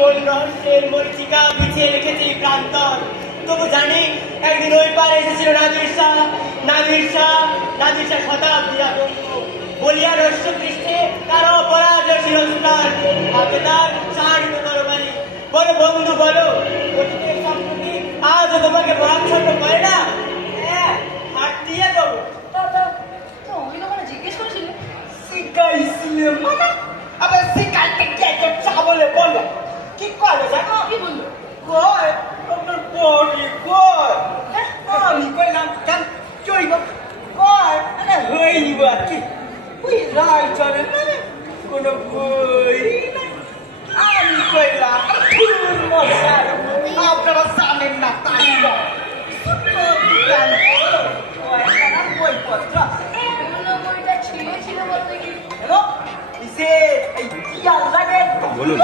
কোন রহস্যের মরিচিকা বিছিয়ে রেখেছে প্রান্তর। তবু জানি একদিন ওই পারে এসেছিল নাদির শাহ। নাদির শাহ শতাব্দী আতঙ্ক বলিয়া রহস্য পৃষ্ঠে কারো পরাজয় শিরস্থান, হাতে তার সারিত তরবারি। বলো বন্ধু বলো, অতীতের সম্পত্তি আজও তোমাকে পরাচ্ছন্ন করে না? হ্যাঁ, হাত দিয়ে দেবো। আমি তোমাকে জিজ্ঞেস করেছিলে? শিখাইছিলে মানে? আবার শিখাইতে কে চাবলে বলো কি করে জানো? কি বললো? কয় আপনার বডি কয় আমি কইলাম কেন চইব কয় আরে হইব আর কি ওই রাই চলে না কোনো বই নাই। আমি কইলাম ফুল মশার আপনারা জানেন না তাই না বইপত্র এগুলো বইটা ছিল বলতে কি? বলুন।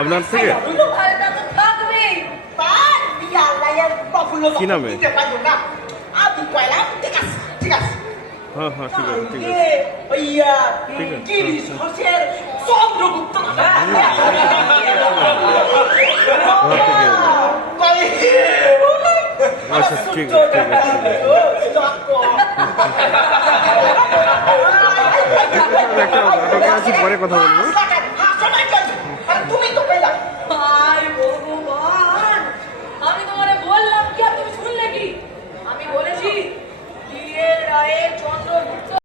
আপনার থেকে ভাইটা তো থাকবেই। কি নামে? আমি কইলাম ঠিক আছে ঠিক আছে হ্যাঁ হ্যাঁ ঠিক আছে ঠিক আছে ঠিক আছে। গিরিশের চন্দ্রগুপ্ত আচ্ছা ঠিক আছে ঠিক আছে একটা নাটকে আছি, পরে কথা বলবো।